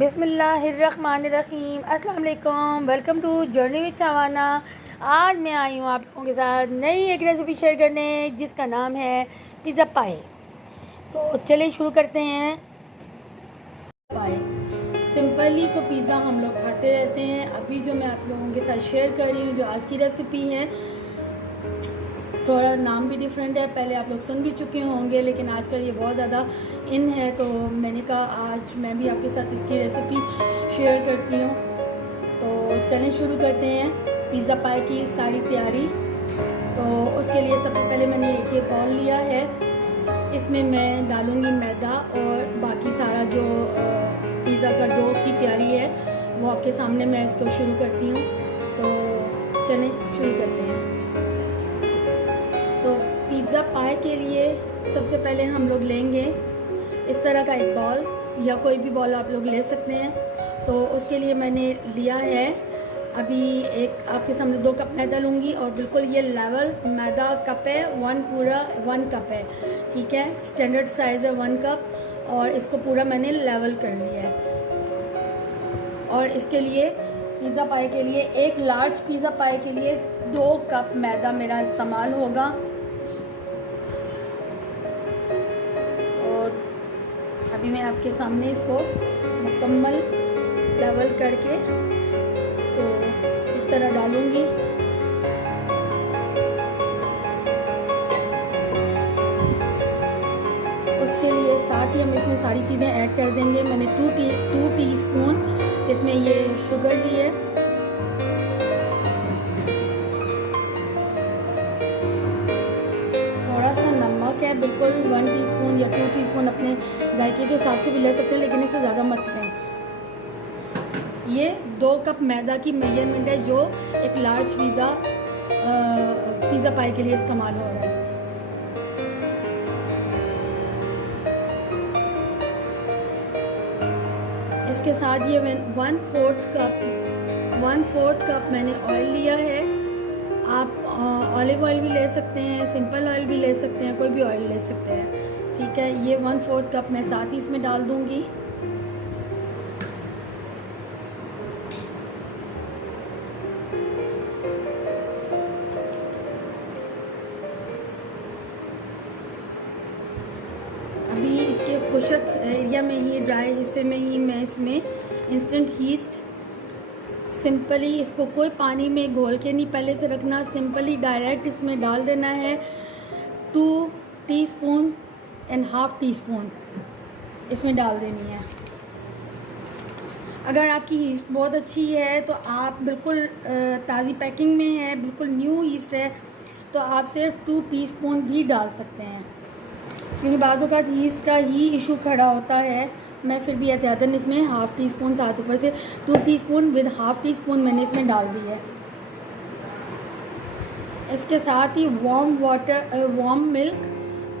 बिस्मिल्लाहिर्रहमानिर्रहीम। अस्सलाम वालेकुम। Welcome to journey with Shawana. आज मैं आई हूँ आप लोगों के साथ नई एक रेसिपी शेयर करने जिसका नाम है पिज़्ज़ा पाई। तो चलिए शुरू करते हैं। पाई सिंपली तो पिज़्ज़ा हम लोग खाते रहते हैं। अभी जो मैं आप लोगों के साथ शेयर कर रही हूँ, जो आज की रेसिपी है, थोड़ा नाम भी डिफरेंट है। पहले आप लोग सुन भी चुके होंगे, लेकिन आजकल ये बहुत ज़्यादा इन है, तो मैंने कहा आज मैं भी आपके साथ इसकी रेसिपी शेयर करती हूँ। तो चलें शुरू करते हैं पिज़्ज़ा पाई की सारी तैयारी। तो उसके लिए सबसे पहले मैंने एक ये बाउल लिया है, इसमें मैं डालूँगी मैदा और बाकी सारा जो पिज़्ज़ा का डो की तैयारी है वो आपके सामने मैं इसको शुरू करती हूँ। तो चलें शुरू करते हैं। तो पिज़्ज़ा पाई के लिए सबसे पहले हम लोग लेंगे इस तरह का एक बॉल, या कोई भी बॉल आप लोग ले सकते हैं। तो उसके लिए मैंने लिया है अभी एक आपके सामने 2 कप मैदा लूँगी, और बिल्कुल ये लेवल मैदा कप है, 1 कप है, ठीक है। स्टैंडर्ड साइज़ है 1 कप, और इसको पूरा मैंने लेवल कर लिया है। और इसके लिए पिज़्ज़ा पाई के लिए, एक लार्ज पिज़्ज़ा पाई के लिए 2 कप मैदा मेरा इस्तेमाल होगा। और अभी मैं आपके सामने इसको मुकम्मल लेवल करके तो इस तरह डालूँगी। उसके लिए साथ ही हम इसमें सारी चीज़ें ऐड कर देंगे। मैंने 2 टीस्पून इसमें ये शुगर ली है, थोड़ा सा नमक है, बिल्कुल 1 टीस्पून या 2 टीस्पून अपने जायके के हिसाब से भी ले सकते हैं, लेकिन इससे ज़्यादा मत लें। ये 2 कप मैदा की मेजरमेंट है जो एक लार्ज पिज़्ज़ा पाई के लिए इस्तेमाल हो रहा है। इसके साथ ये मैं 1/4 कप मैंने ऑयल लिया है। आप ऑलिव ऑयल भी ले सकते हैं, सिंपल ऑयल भी ले सकते हैं, कोई भी ऑयल ले सकते हैं, ठीक है। ये 1/4 कप मैं साथ ही इसमें डाल दूँगी। अभी इसके खुशक एरिया में ही, ड्राई हिस्से में ही मैं इसमें इंस्टेंट ईस्ट, सिंपली इसको कोई पानी में घोल के नहीं पहले से रखना, सिंपली डायरेक्ट इसमें डाल देना है। 2 टीस्पून एंड हाफ टीस्पून इसमें डाल देनी है। अगर आपकी ईस्ट बहुत अच्छी है तो आप बिल्कुल ताज़ी पैकिंग में है, बिल्कुल न्यू ईस्ट है, तो आप सिर्फ 2 टीस्पून भी डाल सकते हैं, क्योंकि बाज़ औक़ात ईस्ट का ही इशू खड़ा होता है। मैं फिर भी एहतियातन इसमें हाफ़ टी स्पून साथ ऊपर से 2 teaspoon with half tea spoon मैंने इसमें डाल दी है। इसके साथ ही वार्म मिल्क,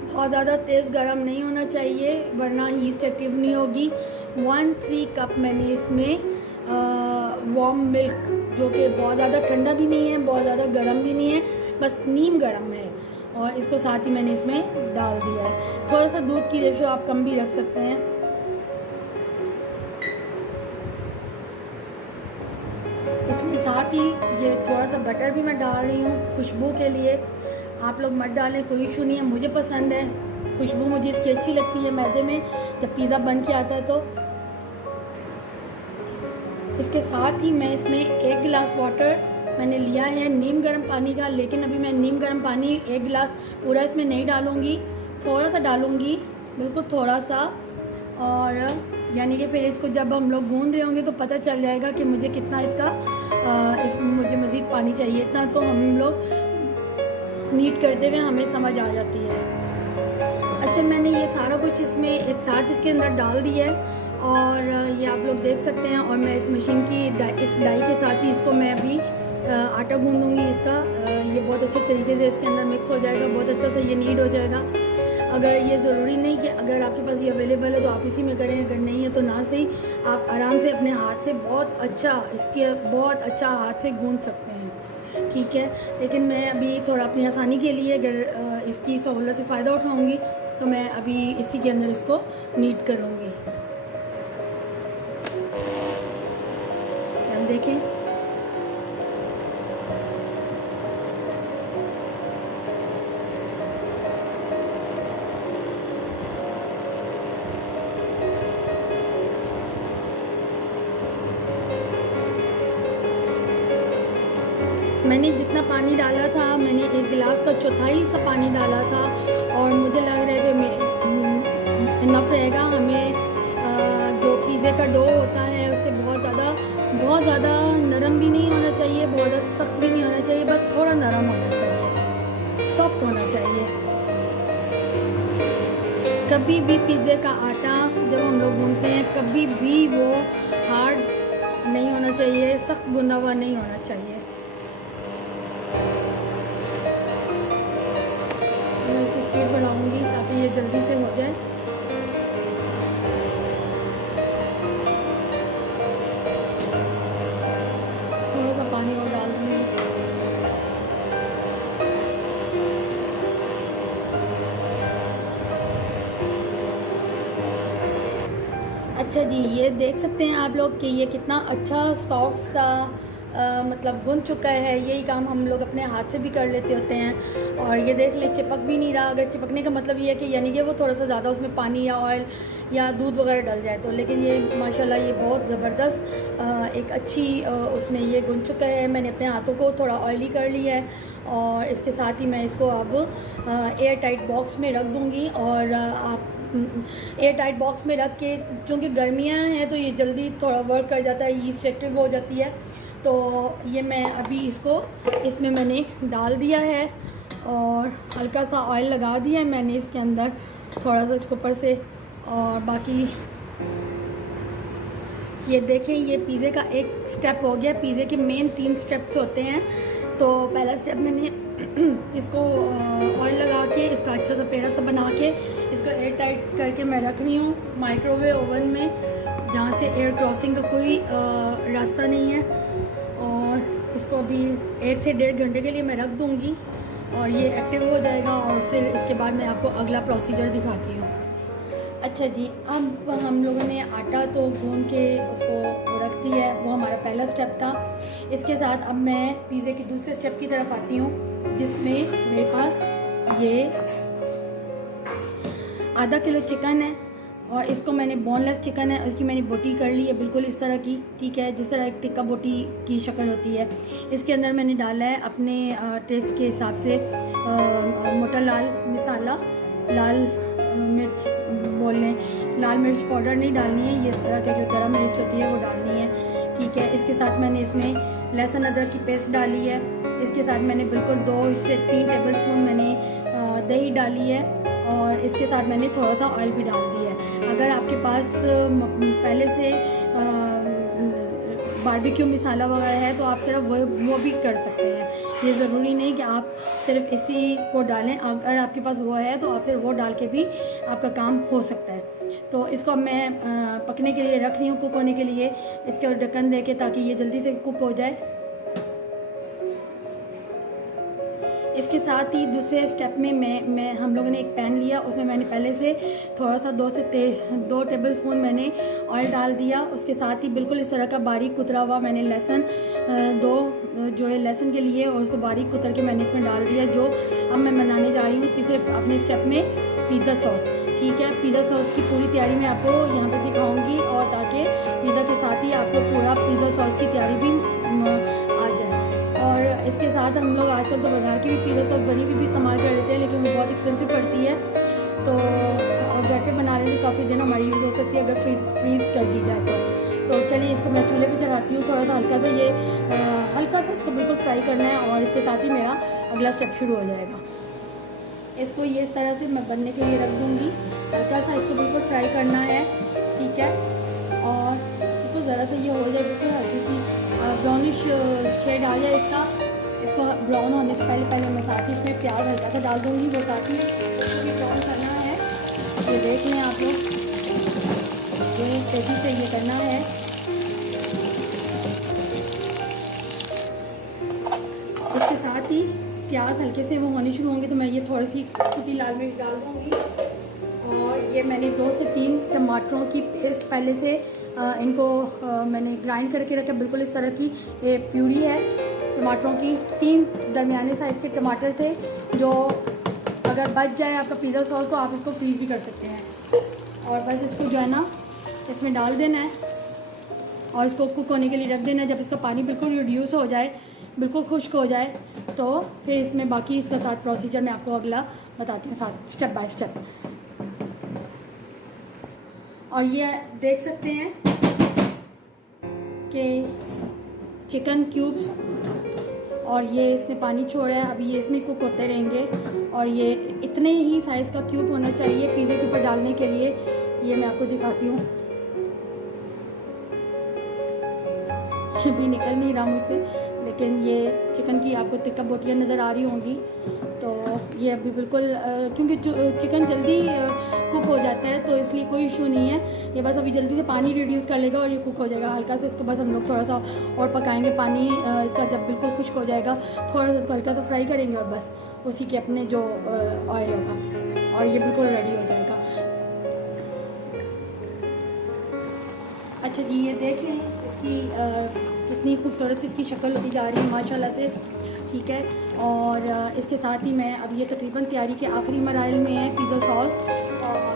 बहुत ज़्यादा तेज़ गर्म नहीं होना चाहिए वरना ईस्ट एक्टिव नहीं होगी। 1/3 कप मैंने इसमें वार्म मिल्क, जो कि बहुत ज़्यादा ठंडा भी नहीं है, बहुत ज़्यादा गर्म भी नहीं है, बस नीम गर्म है, और इसको साथ ही मैंने इसमें डाल दिया है। थोड़ा सा दूध की रेशो आप कम भी रख सकते हैं। इसमें साथ ही ये थोड़ा सा बटर भी मैं डाल रही हूँ खुशबू के लिए। आप लोग मत डालें, कोई इशू नहीं है, मुझे पसंद है, खुशबू मुझे इसकी अच्छी लगती है मैदे में जब पिज़्ज़ा बन के आता है। तो इसके साथ ही मैं इसमें 1 गिलास वाटर मैंने लिया है नीम गर्म पानी का, लेकिन अभी मैं नीम गर्म पानी 1 गिलास पूरा इसमें नहीं डालूँगी, थोड़ा सा डालूँगी, बिल्कुल थोड़ा सा। और यानी कि फिर इसको जब हम लोग गूंद रहे होंगे तो पता चल जाएगा कि मुझे कितना मुझे मज़ीद पानी चाहिए, इतना तो हम लोग नीट करते हुए हमें समझ आ जाती है। अच्छा, मैंने ये सारा कुछ इसमें एक साथ इसके अंदर डाल दिया है, और ये आप लोग देख सकते हैं। और मैं इस मशीन की इस डाई के साथ ही इसको मैं अभी आटा गूंदूँगी इसका। ये बहुत अच्छे तरीके से इसके अंदर मिक्स हो जाएगा, बहुत अच्छा से ये नीड हो जाएगा। अगर ये ज़रूरी नहीं कि अगर आपके पास ये अवेलेबल है तो आप इसी में करें, अगर नहीं है तो ना सही आप आराम से अपने हाथ से बहुत अच्छा हाथ से गूंद सकते हैं, ठीक है। लेकिन मैं अभी थोड़ा अपनी आसानी के लिए अगर इसकी सहूलत से फ़ायदा उठाऊँगी तो मैं अभी इसी के अंदर इसको नीट करूँगी। देखें। मैंने जितना पानी डाला था, मैंने 1 गिलास का चौथाई सा पानी डाला था और मुझे लग रहा है कि इनफ रहेगा। हमें जो पिज़्ज़े का डो होता है उससे बहुत ज़्यादा नरम भी नहीं होना चाहिए, बहुत ज़्यादा सख्त भी नहीं होना चाहिए, बस थोड़ा नरम होना चाहिए, सॉफ्ट होना चाहिए। कभी भी पिज़्ज़े का आटा जब हम लोग गूंथते हैं, कभी भी वो हार्ड नहीं होना चाहिए, सख्त गूंदा हुआ नहीं होना चाहिए। मैं इसकी स्पीड बढ़ाऊंगी ताकि ये जल्दी से हो जाए। थोड़ा सा पानी और डाल दूँगी। अच्छा जी, ये देख सकते हैं आप लोग कि ये कितना अच्छा सॉफ्ट सा मतलब गुन चुका है। यही काम हम लोग अपने हाथ से भी कर लेते होते हैं। और ये देख ले, चिपक भी नहीं रहा। अगर चिपकने का मतलब ये है कि यानी कि वो थोड़ा सा ज़्यादा उसमें पानी या ऑयल या दूध वगैरह डल जाए तो। लेकिन ये माशाल्लाह ये बहुत ज़बरदस्त एक अच्छी उसमें ये गुन चुका है। मैंने अपने हाथों को थोड़ा ऑयली कर लिया है और इसके साथ ही मैं इसको अब एयर टाइट बॉक्स में रख दूँगी। और आप एयर टाइट बॉक्स में रख के, चूँकि गर्मियाँ हैं तो ये जल्दी थोड़ा वर्क कर जाता है, यीस्ट एक्टिव हो जाती है। तो ये मैं अभी इसको इसमें मैंने डाल दिया है और हल्का सा ऑयल लगा दिया है मैंने इसके अंदर थोड़ा सा इसके ऊपर से। और बाकी ये देखें, ये पिज़्ज़े का एक स्टेप हो गया। पिज़्ज़े के मेन 3 स्टेप्स होते हैं। तो पहला स्टेप मैंने इसको ऑयल लगा के इसका अच्छा सा पेड़ा सा बना के इसको एयर टाइट करके मैं रख रही हूँ माइक्रोवेव ओवन में, जहाँ से एयर क्रॉसिंग का कोई रास्ता नहीं है। और इसको अभी 1 से 1.5 घंटे के लिए मैं रख दूँगी और ये एक्टिव हो जाएगा। और फिर इसके बाद मैं आपको अगला प्रोसीजर दिखाती हूँ। अच्छा जी, अब हम लोगों ने आटा तो गूंद के उसको रख दिया है, वो हमारा पहला स्टेप था। इसके साथ अब मैं पिज़्ज़े के दूसरे स्टेप की तरफ आती हूँ, जिसमें मेरे पास ये आधा किलो चिकन है और इसको मैंने बोनलेस चिकन है, इसकी मैंने बोटी कर ली है बिल्कुल इस तरह की, ठीक है, जिस तरह एक टिक्का बोटी की शक्ल होती है। इसके अंदर मैंने डाला है अपने टेस्ट के हिसाब से मोटा लाल मसाला, लाल मिर्च बोल लें, लाल मिर्च पाउडर नहीं डालनी है, ये इस तरह के जो दरा मिर्च होती है वो डालनी है, ठीक है। इसके साथ मैंने इसमें लहसुन अदरक की पेस्ट डाली है। इसके साथ मैंने बिल्कुल 2 से 3 टेबलस्पून मैंने दही डाली है और इसके साथ मैंने थोड़ा सा ऑयल भी डाल दिया है। अगर आपके पास पहले से बारबेक्यू मसाला वगैरह है तो आप सिर्फ वो भी कर सकते हैं। ये ज़रूरी नहीं कि आप सिर्फ इसी को डालें, अगर आपके पास वो है तो आप सिर्फ वो डाल के भी आपका काम हो सकता है। तो इसको मैं पकने के लिए रख रही हूँ, कुक होने के लिए, इसके ढक्कन दे के, ताकि ये जल्दी से कुक हो जाए। इसके साथ ही दूसरे स्टेप में मैं हम लोगों ने एक पैन लिया, उसमें मैंने पहले से थोड़ा सा 2 टेबलस्पून मैंने ऑयल डाल दिया। उसके साथ ही बिल्कुल इस तरह का बारीक कुतरा हुआ मैंने लहसुन 2 जो है लहसुन के लिए, और उसको बारीक कुतर के मैंने इसमें डाल दिया। जो अब मैं बनाने जा रही हूँ तीसरे अपने स्टेप में पिज़्ज़ा सॉस, ठीक है। पिज़्ज़ा सॉस की पूरी तैयारी मैं आपको यहाँ पर दिखाऊँगी, और ताकि पिज़्ज़ा के साथ ही आपको पूरा पिज़्ज़ा सॉस की तैयारी भी आ जाए। और इसके साथ हम लोग आजकल तो बाजार की भी पिज़्ज़ा सॉस बनी हुई भी इस्तेमाल कर लेते हैं, लेकिन वो बहुत एक्सपेंसिव पड़ती है। तो घर पे बना लेने काफ़ी दिन हमारी यूज़ हो सकती है अगर फ्रीज़ कर दी जाए तो चलिए इसको मैं चूल्हे पे चढ़ाती हूँ। थोड़ा सा हल्का सा ये हल्का सा इसको बिल्कुल फ्राई करना है और इसके साथ ही मेरा अगला स्टेप शुरू हो जाएगा। इसको ये इस तरह से मैं बनने के लिए रख दूँगी। हल्का सा इसको बिल्कुल फ्राई करना है, ठीक है। और इसको ज़रा सा ये हो जाए, बिल्कुल हल्की सी ब्राउनिश शेड आ जाए इसको ब्राउन होने से पहले मैं साथ ही इसमें प्याज हल्का सा डाल दूँगी, वो साथ ही इसको भी ब्राउन करना है। ये देख लें आप लोग, ये तेज़ी से ये करना है। इसके साथ ही प्याज हल्के से वो होने शुरू होंगे तो मैं ये थोड़ी सी कुटी लाल मिर्च डाल दूँगी। और ये मैंने 2 से 3 टमाटरों की पेस्ट पहले से इनको मैंने ग्राइंड करके रखा, बिल्कुल इस तरह की ये प्यूरी है टमाटरों की। 3 दरमियाने साइज़ के टमाटर थे, जो अगर बच जाए आपका पिज़्ज़ा सॉस तो आप इसको फ्रीज़ भी कर सकते हैं। और बस इसको जो है ना इसमें डाल देना है और इसको कुक होने के लिए रख देना है। जब इसका पानी बिल्कुल रिड्यूस हो जाए, बिल्कुल खुश्क हो जाए, तो फिर इसमें बाकी इसका साथ प्रोसीजर मैं आपको अगला बताती हूँ, साथ स्टेप बाय स्टेप। और ये देख सकते हैं कि चिकन क्यूब्स और ये इसने पानी छोड़ा है, अभी ये इसमें कुक होते रहेंगे। और ये इतने ही साइज़ का क्यूब होना चाहिए पिज़्ज़े के ऊपर डालने के लिए। ये मैं आपको दिखाती हूँ, भी निकल नहीं रहा मुझसे, लेकिन ये चिकन की आपको टिक्का बोटियाँ नज़र आ रही होंगी। तो ये अभी बिल्कुल क्योंकि चिकन जल्दी कुक हो जाता है तो इसलिए कोई इशू नहीं है। ये बस अभी जल्दी से पानी रिड्यूस कर लेगा और ये कुक हो जाएगा हल्का सा। इसको बस हम लोग थोड़ा सा और पकाएंगे। पानी इसका जब बिल्कुल खुश्क हो जाएगा, थोड़ा सा इसको हल्का सा फ्राई करेंगे और बस उसी के अपने जो ऑयल होगा और ये बिल्कुल रेडी हो जाएगा। अच्छा जी, ये देख लें इसकी कितनी खूबसूरत इसकी शक्ल होती जा रही है माशाल्लाह से, ठीक है। और इसके साथ ही मैं अब ये तकरीबन तैयारी के आखिरी मराइल में है पिज़्ज़ा सॉस। और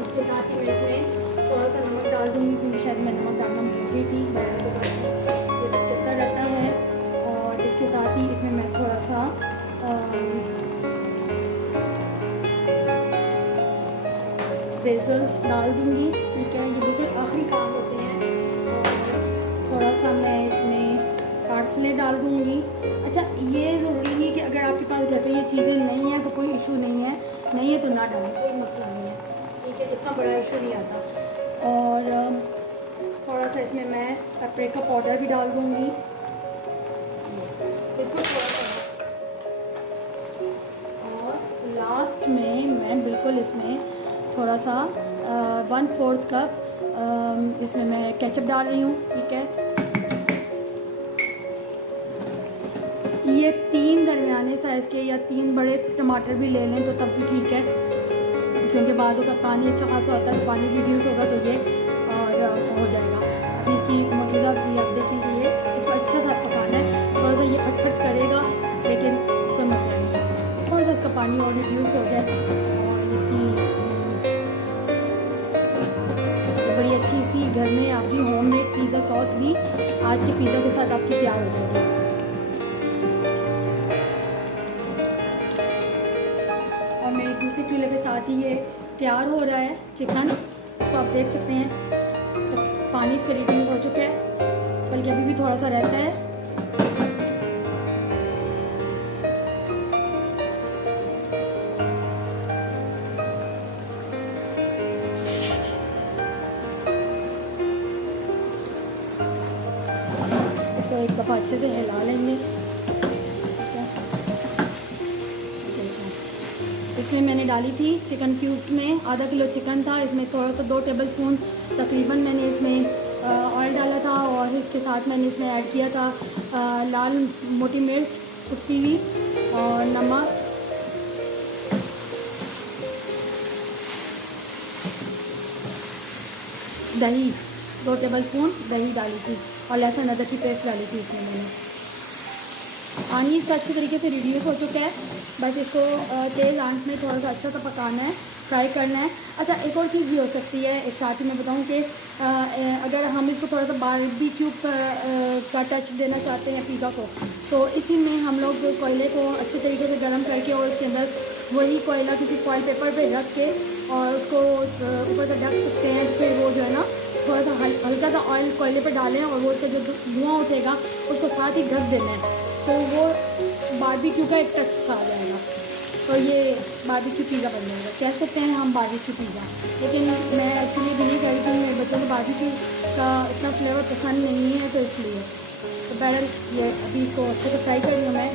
इसके साथ ही मैं इसमें थोड़ा सा नमक डाल दूँगी, क्योंकि शायद मैं नमक डालना भूल गई थी, ये सब चलता रहता है। और इसके साथ ही इसमें मैं थोड़ा सा बेसल्स डाल दूँगी, ठीक है। ये बिल्कुल आखिरी काम होते हैं। थोड़ा सा मैं इसमें पार्सले डाल दूँगी। अच्छा, ये ज़रूरी नहीं कि अगर आपके पास घर पे ये चीज़ें नहीं हैं तो कोई इशू नहीं है, नहीं है तो ना डालें, कोई मसला नहीं है, ठीक है। इतना बड़ा इशू नहीं आता। और थोड़ा सा इसमें मैं पेपरिका पाउडर भी डाल दूँगी, बिल्कुल थोड़ा सा। और लास्ट में मैं बिल्कुल इसमें थोड़ा सा 1/4 कप इसमें मैं केचप डाल रही हूँ, ठीक है। ये 3 दरमियाने साइज़ के या 3 बड़े टमाटर भी ले लें तो तब भी ठीक है, क्योंकि बाज़ों का पानी अच्छा खासा होता है, तो पानी रिड्यूस होगा तो ये और हो जाएगा। अभी इसकी मौजूदा भी आप देखेंगे, ये इसको अच्छा सा पकाना है। थोड़ा सा ये फटफट करेगा लेकिन कोई मसला नहीं है, थोड़ा सा इसका पानी और रिड्यूस हो जाए और इसकी बड़ी अच्छी सी घर में आपकी होममेड पिज़्ज़ा सॉस भी आज के पिज़्ज़ा के साथ आपकी तैयार हो जाएगी। और मेरे दूसरे चूल्हे पे साथ ही ये तैयार हो रहा है चिकन, इसको आप देख सकते हैं। तो पानी इसका रिड्यूस हो चुका है, बल्कि अभी भी थोड़ा सा रहता है। इसको एक दफ़ा अच्छे से हिला लेंगे। इसमें मैंने डाली थी चिकन क्यूब्स में, आधा किलो चिकन था, इसमें थोड़ा सा 2 टेबलस्पून तकरीबन मैंने इसमें ऑयल डाला था। और इसके साथ मैंने इसमें ऐड किया था लाल मोटी मिर्च कुटी हुई और नमक, दही 2 टेबलस्पून दही डाली थी और लहसुन अदरक की पेस्ट डाली थी इसमें मैंने। पानी इसका अच्छे तरीके से रिड्यूस हो चुका है, बस इसको तेज़ आंच में थोड़ा सा अच्छा सा पकाना है, फ्राई करना है। अच्छा, एक और चीज़ भी हो सकती है एक साथ ही मैं बताऊं कि अगर हम इसको थोड़ा सा बारबेक्यू का टच देना चाहते हैं पिज़्ज़ा को, तो इसी में हम लोग कोयले को अच्छे तरीके से गर्म करके और उसके अंदर वही कोयला किसी फॉइल पेपर पे रख के और उसको ऊपर से ढक सकते हैं। फिर वो जो है ना थोड़ा सा हल्का सा ऑयल कोयले पर डालें और वो उसका जो धुआँ उठेगा उसको साथ ही ढक देना है, तो वो बारबेक्यू का एक टच आ जाएगा। तो ये बारबेक्यू पिज़्ज़ा बन जाएगा, कह सकते हैं हम बारबेक्यू पिज़्ज़ा। लेकिन मैं एक्चुअली नहीं कर रही थी, मेरे बच्चों को बारबेक्यू का इतना फ्लेवर पसंद नहीं है, तो इसलिए तो बहरहाल ये अभी इसको अच्छे से फ्राई कर रही हूँ मैं।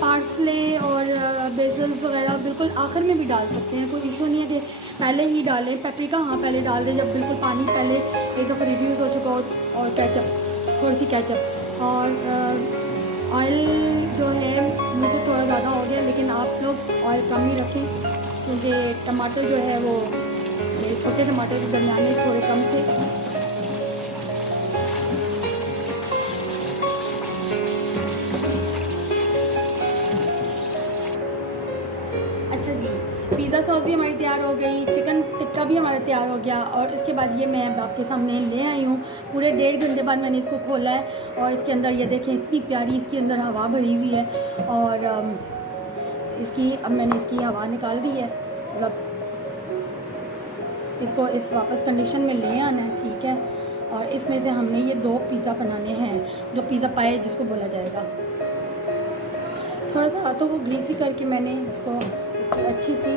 पार्सले और बेसल्स वगैरह बिल्कुल आखिर में भी डाल सकते हैं, कोई इशू नहीं है कि पहले ही डालें। पेपरिका हाँ पहले डाल दें जब बिल्कुल पानी पहले एक दफ़ा रिड्यूस हो चुका हो, और केचप थोड़ी सी केचप और ऑयल जो है मुझे थोड़ा ज़्यादा हो गया, लेकिन आप लोग ऑयल कम ही रखें क्योंकि टमाटर जो है वो छोटे टमाटर के दरमियाने थोड़े कम थे। अच्छा जी, पिज़्ज़ा सॉस भी हमारी तैयार हो गई, चिकन टिक्का भी हमारा तैयार हो गया और इसके बाद ये मैं आपके सामने ले आई हूँ। पूरे 1.5 घंटे बाद मैंने इसको खोला है और इसके अंदर ये देखें इतनी प्यारी इसके अंदर हवा भरी हुई है और इसकी अब मैंने इसकी हवा निकाल दी है। मतलब इसको इस वापस कंडीशन में ले आना है, ठीक है। और इसमें से हमने ये 2 पिज़्ज़ा बनाने हैं, जो पिज़्ज़ा पाए जिसको बोला जाएगा। थोड़ा सा हाथों को ग्रीसी करके मैंने इसको इसकी अच्छी सी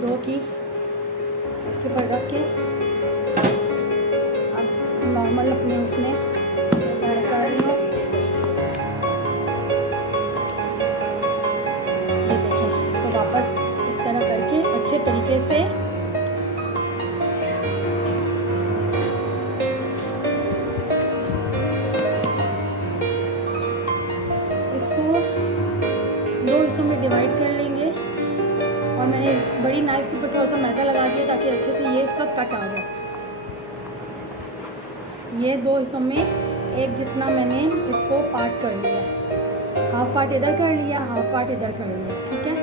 डो की इसके ऊपर रख के अब नॉर्मल अपने उसमें ऐड कर रही हूँ। ये देखें, इसको वापस इस तरह करके अच्छे तरीके से डिवाइड कर लेंगे और मैंने बड़ी नाइफ के ऊपर थोड़ा सा मैदा लगा दिया ताकि अच्छे से ये इसका कट आ जाए। ये 2 हिस्सों में एक जितना मैंने इसको पार्ट कर लिया, हाफ पार्ट इधर कर लिया, हाफ पार्ट इधर कर लिया, ठीक है।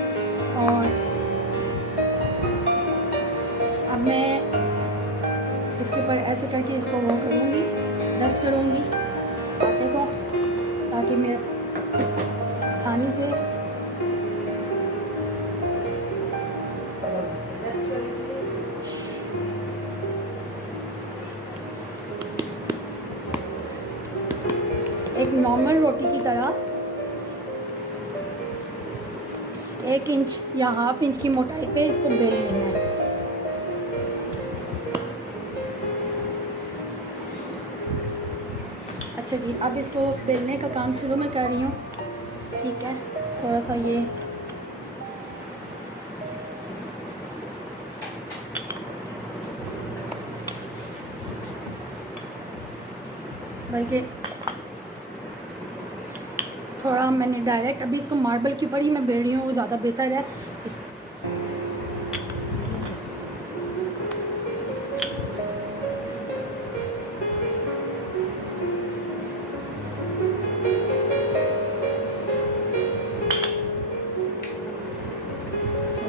और अब मैं इसके ऊपर ऐसे करके इसको वो करूँगी, डस्ट करूँगी आटे को ताकि मैं आसानी से एक नॉर्मल रोटी की तरह 1 इंच या हाफ इंच की मोटाई पे इसको बेल लेना है। अच्छा जी, अब इसको बेलने का काम शुरू में कर रही हूँ, ठीक है। थोड़ा सा ये बल्कि थोड़ा मैंने डायरेक्ट अभी इसको मार्बल के ऊपर ही मैं बेल रही हूँ, वो ज़्यादा बेहतर है।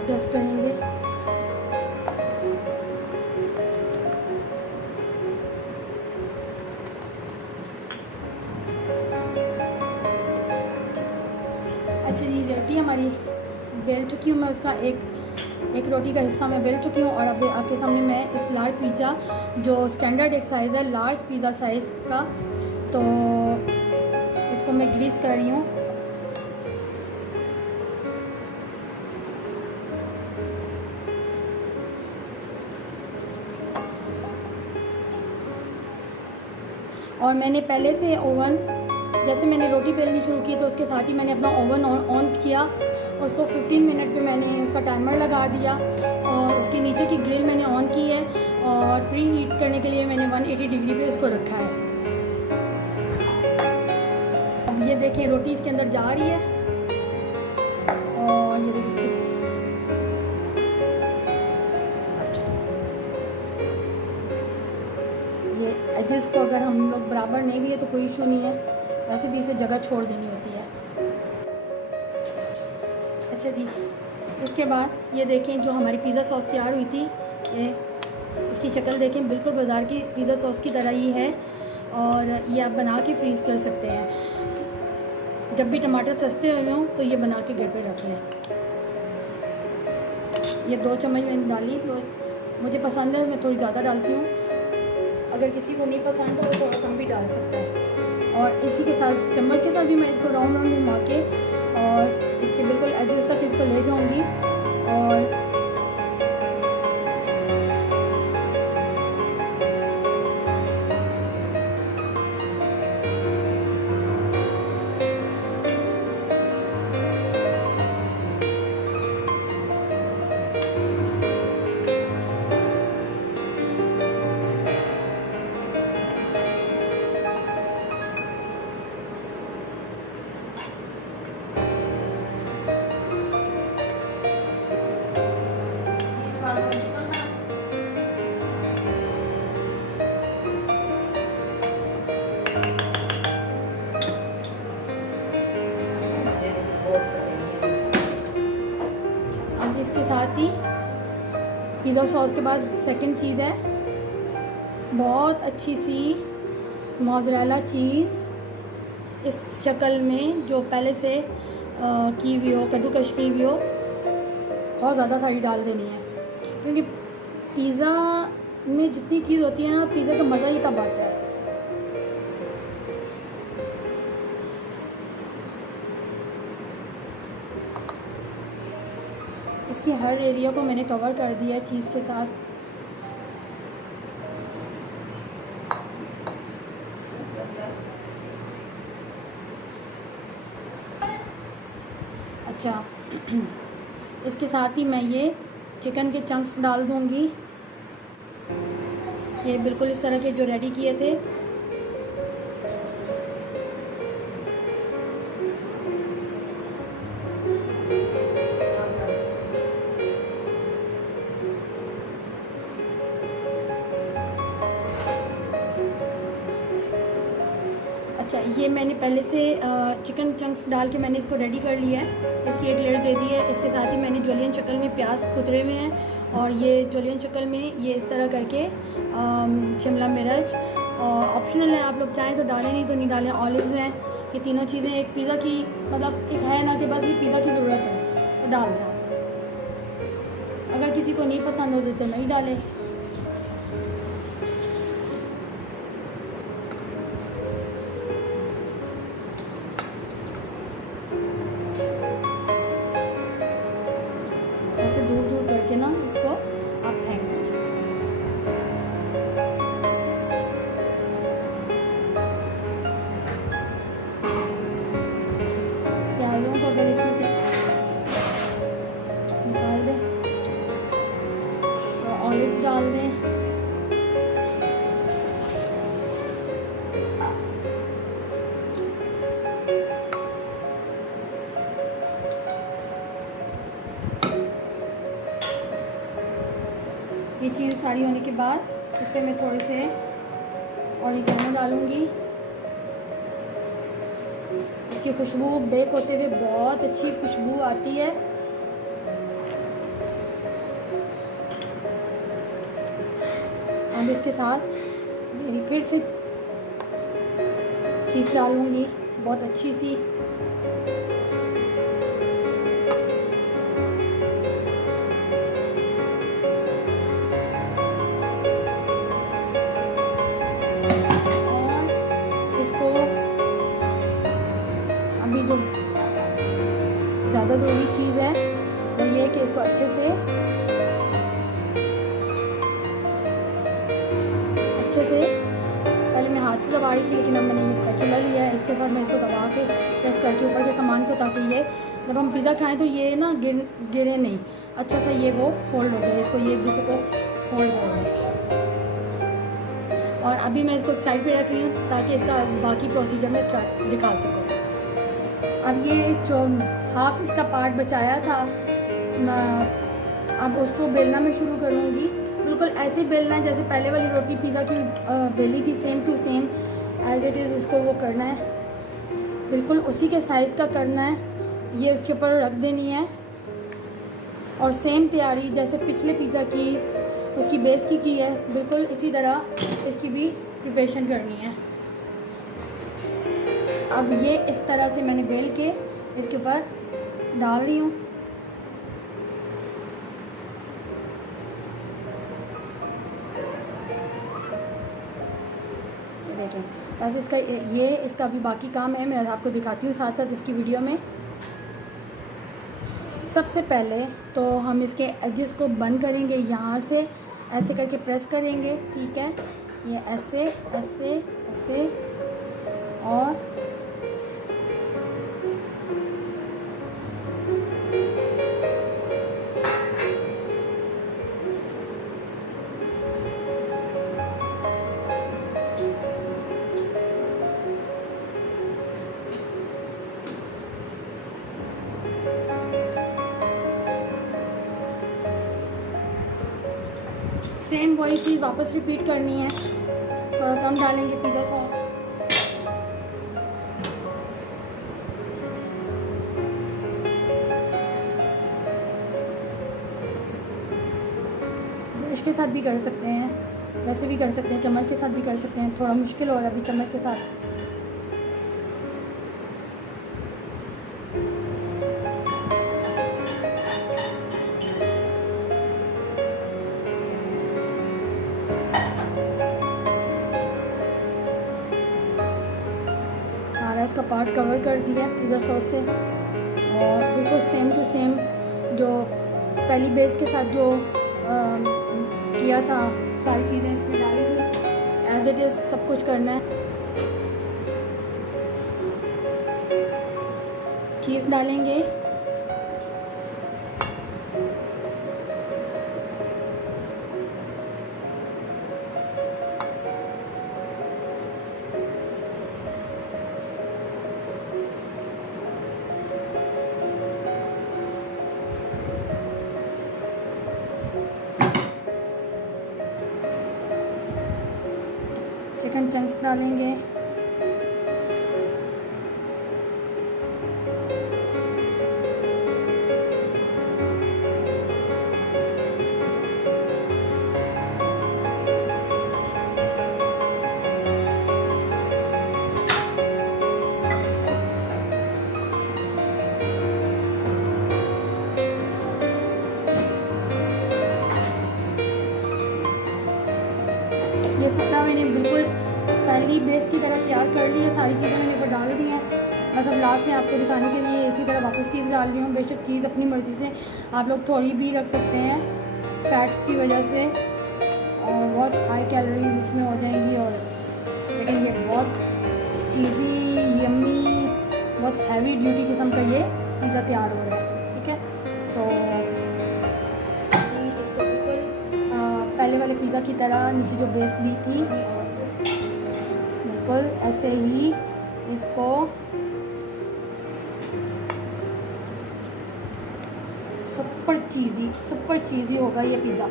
डस्ट करेंगे। अच्छा जी, रोटी हमारी बेल चुकी हूँ मैं, उसका एक रोटी का हिस्सा मैं बेल चुकी हूँ और अब आपके सामने मैं इस लार्ज पिज़्ज़ा जो स्टैंडर्ड एक साइज़ है, लार्ज पिज़्ज़ा साइज़ का, तो इसको मैं ग्रीस कर रही हूँ। और मैंने पहले से ओवन, जैसे मैंने रोटी बेलनी शुरू की तो उसके साथ ही मैंने अपना ओवन ऑन किया, उसको 15 मिनट पे मैंने उसका टाइमर लगा दिया और उसके नीचे की ग्रिल मैंने ऑन की है और प्री हीट करने के लिए मैंने 180 डिग्री पे उसको रखा है। अब ये देखें रोटी इसके अंदर जा रही है और ये देखिए ये एजेस को अगर हम लोग बराबर नहीं भी है तो कोई इशू नहीं है, वैसे भी इसे जगह छोड़ देनी होती है। अच्छा जी, इसके बाद ये देखें जो हमारी पिज़्ज़ा सॉस तैयार हुई थी, ये इसकी शक्ल देखें, बिल्कुल बाज़ार की पिज़्ज़ा सॉस की तरह ही है और ये आप बना के फ्रीज़ कर सकते हैं। जब भी टमाटर सस्ते हुए हों तो ये बना के घर पे रख लें। ये 2 चम्मच मैंने डाली, तो मुझे पसंद है मैं थोड़ी ज़्यादा डालती हूँ, अगर किसी को नहीं पसंद तो वो थोड़ा कम भी डाल सकता है। और इसी के साथ चम्मच के साथ भी मैं इसको राउंड राउंड घुमा के और इसके बिल्कुल एजेस तक इसको ले जाऊंगी और इसके साथ ही पिज़्ज़ा सॉस के बाद सेकंड चीज़ है बहुत अच्छी सी मोज़रेला चीज़ इस शक्ल में, जो पहले से की हुई हो, कद्दूकश की हुई हो। बहुत ज़्यादा सारी डाल देनी है, क्योंकि पिज़्ज़ा में जितनी चीज़ होती है ना, पिज़्ज़ा का मज़ा ही तब आता है। इसकी हर एरिया को मैंने कवर कर दिया है चीज़ के साथ। अच्छा इसके साथ ही मैं ये चिकन के चंक्स डाल दूँगी, ये बिल्कुल इस तरह के जो रेडी किए थे। अच्छा ये मैंने पहले से चिकन चंक्स डाल के मैंने इसको रेडी कर लिया है। इसकी एक लेयर दे दी है। इसके साथ ही मैंने जुलियन शक्ल में प्याज कुतरे हुए हैं, और ये जुलियन शक्ल में ये इस तरह करके शिमला मिर्च ऑप्शनल है, आप लोग चाहें तो डालें, नहीं तो नहीं डालें। ऑलिव्स हैं, ये तीनों चीज़ें एक पिज़्ज़ा की मतलब एक है ना कि बस ये पिज़्ज़ा की ज़रूरत है तो डाल दें। अगर किसी को नहीं पसंद हो तो नहीं डालें। ऐसे दूर दूर करके ना इसको आप फेंक दीजिए। प्याजों को अगर इसमें से निकाल दें और ऑलिव्स डाल दें। ये चीज़ सारी होने के बाद इस पर मैं थोड़े से ऑरिगेनो डालूँगी। इसकी खुशबू बेक होते हुए बहुत अच्छी खुशबू आती है। अब इसके साथ मेरी फिर से चीज़ डालूँगी बहुत अच्छी सी। अभी जो ज़्यादा ज़रूरी चीज़ है वो ये है कि इसको अच्छे से पहले मैं हाथ से दबा रही थी, लेकिन अब मैंने ये स्पैचुला लिया है। इसके साथ मैं इसको दबा के प्रेस करके ऊपर के सामान को, ताकि ये जब हम पिज़्ज़ा खाएं तो ये ना गिरे नहीं, अच्छा सा ये वो होल्ड हो गया, इसको ये एक दूसरे को होल्ड कर रहा। और अभी मैं इसको एक साइड पे रख रही हूँ ताकि इसका बाकी प्रोसीजर में स्टार्ट दिखा सकूँ। अब ये जो हाफ इसका पार्ट बचाया था, अब उसको बेलना मैं शुरू करूँगी। बिल्कुल ऐसे बेलना है जैसे पहले वाली रोटी पिज़्ज़ा की बेली थी, same to same as it is इसको वो करना है, बिल्कुल उसी के साइज़ का करना है। ये उसके ऊपर रख देनी है और सेम तैयारी जैसे पिछले पिज़्ज़ा की उसकी बेस की है, बिल्कुल इसी तरह इसकी भी प्रिपरेशन करनी है। अब ये इस तरह से मैंने बेल के इसके ऊपर डाल रही हूँ। देखें बस इसका अभी बाकी काम है, मैं आपको दिखाती हूँ साथ साथ इसकी वीडियो में। सबसे पहले तो हम इसके एजेस को बंद करेंगे, यहाँ से ऐसे करके प्रेस करेंगे, ठीक है। ये ऐसे ऐसे ऐसे और सेम वही चीज़ वापस रिपीट करनी है। थोड़ा कम डालेंगे पिज़्ज़ा सॉस। चम्मच के साथ भी कर सकते हैं, वैसे भी कर सकते हैं, चम्मच के साथ भी कर सकते हैं। थोड़ा मुश्किल हो रहा है अभी चम्मच के साथ। सारा इसका पार्ट कवर कर दिया पिज़्ज़ा सॉस से, और बिल्कुल सेम टू सेम जो पहली बेस के साथ जो किया था, सारी चीज़ें इसमें डाली थी, एज इट इज़ सब कुछ करना है। चीज़ डालेंगे, चिकन चंक्स डालेंगे, ये सब मैंने बिल्कुल पहली बेस की तरह तैयार कर ली है। सारी चीज़ें मैंने ऊपर डाल दी हैं, मतलब लास्ट में आपको दिखाने के लिए इसी तरह वापस चीज़ डाल रही हूँ। बेशक चीज़ अपनी मर्ज़ी से आप लोग थोड़ी भी रख सकते हैं फैट्स की वजह से, और बहुत हाई कैलोरीज इसमें हो जाएंगी। और लेकिन ये बहुत चीज़ी, यम्मी, बहुत हैवी ड्यूटी किस्म का ये पिज़्ज़ा तैयार हो रहा है। ठीक है, तो इसको बिल्कुल पहले वाले पिज़्ज़ा की तरह नीचे जो बेस दी थी, बिल्कुल ऐसे ही इसको सुपर चीज़ी होगा ये पिज़्ज़ा।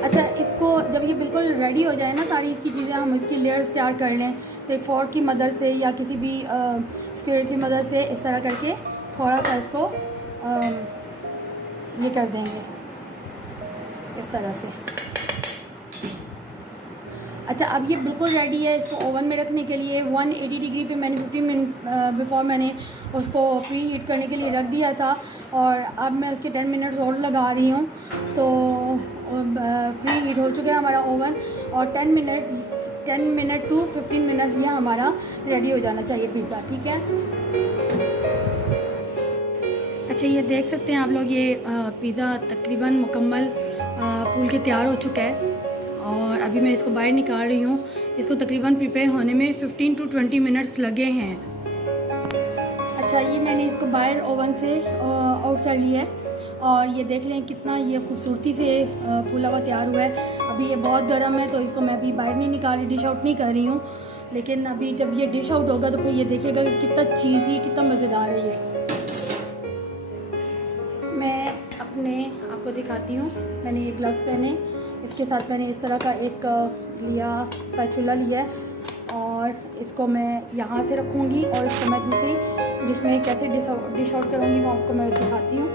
अच्छा, इसको जब ये बिल्कुल रेडी हो जाए ना, सारी इसकी चीज़ें, हम इसकी लेयर्स तैयार कर लें, तो एक फोर्क की मदद से या किसी भी स्क्वेयर की मदद से इस तरह करके थोड़ा सा इसको ये कर देंगे इस तरह से। अच्छा, अब ये बिल्कुल रेडी है। इसको ओवन में रखने के लिए 180 डिग्री पे मैंने 15 मिनट बिफोर मैंने उसको प्री हीट करने के लिए रख दिया था, और अब मैं उसके 10 मिनट्स और लगा रही हूँ। तो प्री हीट हो चुका है हमारा ओवन, और 10 मिनट टू 15 मिनट ये हमारा रेडी हो जाना चाहिए पिज़्ज़ा। ठीक है, अच्छा ये देख सकते हैं आप लोग, ये पिज़्ज़ा तकरीबन मुकम्मल फूल के तैयार हो चुका है, और अभी मैं इसको बाहर निकाल रही हूँ। इसको तकरीबन प्रिपेयर होने में 15 टू 20 मिनट्स लगे हैं। अच्छा, ये मैंने इसको बाहर ओवन से आउट कर लिया है, और ये देख लें कितना ये खूबसूरती से फूला हुआ तैयार हुआ है। अभी ये बहुत गर्म है, तो इसको मैं अभी बाहर नहीं निकाल रही, डिश आउट नहीं कर रही हूँ। लेकिन अभी जब ये डिश आउट होगा तो फिर ये देखिएगा कि कितना चीज़ी, कितना मज़ेदार है ये। मैं अपने आपको दिखाती हूँ। मैंने ये ग्लव्स पहने, इसके साथ मैंने इस तरह का एक लिया, स्पैचुला लिया है, और इसको मैं यहाँ से रखूँगी, और इसको मैं दूसरी डिश में कैसे डिश आउट करूँगी वो आपको मैं दिखाती हूँ।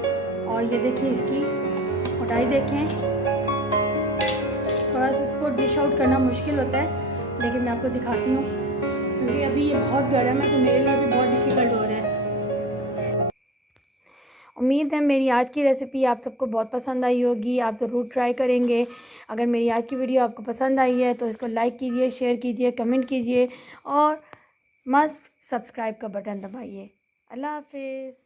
और ये देखिए, इसकी मोटाई देखें, थोड़ा सा इसको डिश आउट करना मुश्किल होता है, लेकिन मैं आपको दिखाती हूँ, क्योंकि अभी ये बहुत गर्म है तो मेरे लिए भी बहुत डिफ़िकल्ट हो रहा है। उम्मीद है मेरी आज की रेसिपी आप सबको बहुत पसंद आई होगी, आप ज़रूर ट्राई करेंगे। अगर मेरी आज की वीडियो आपको पसंद आई है तो इसको लाइक कीजिए, शेयर कीजिए, कमेंट कीजिए, और मस्ट सब्सक्राइब का बटन दबाइए। अल्लाह हाफिज़।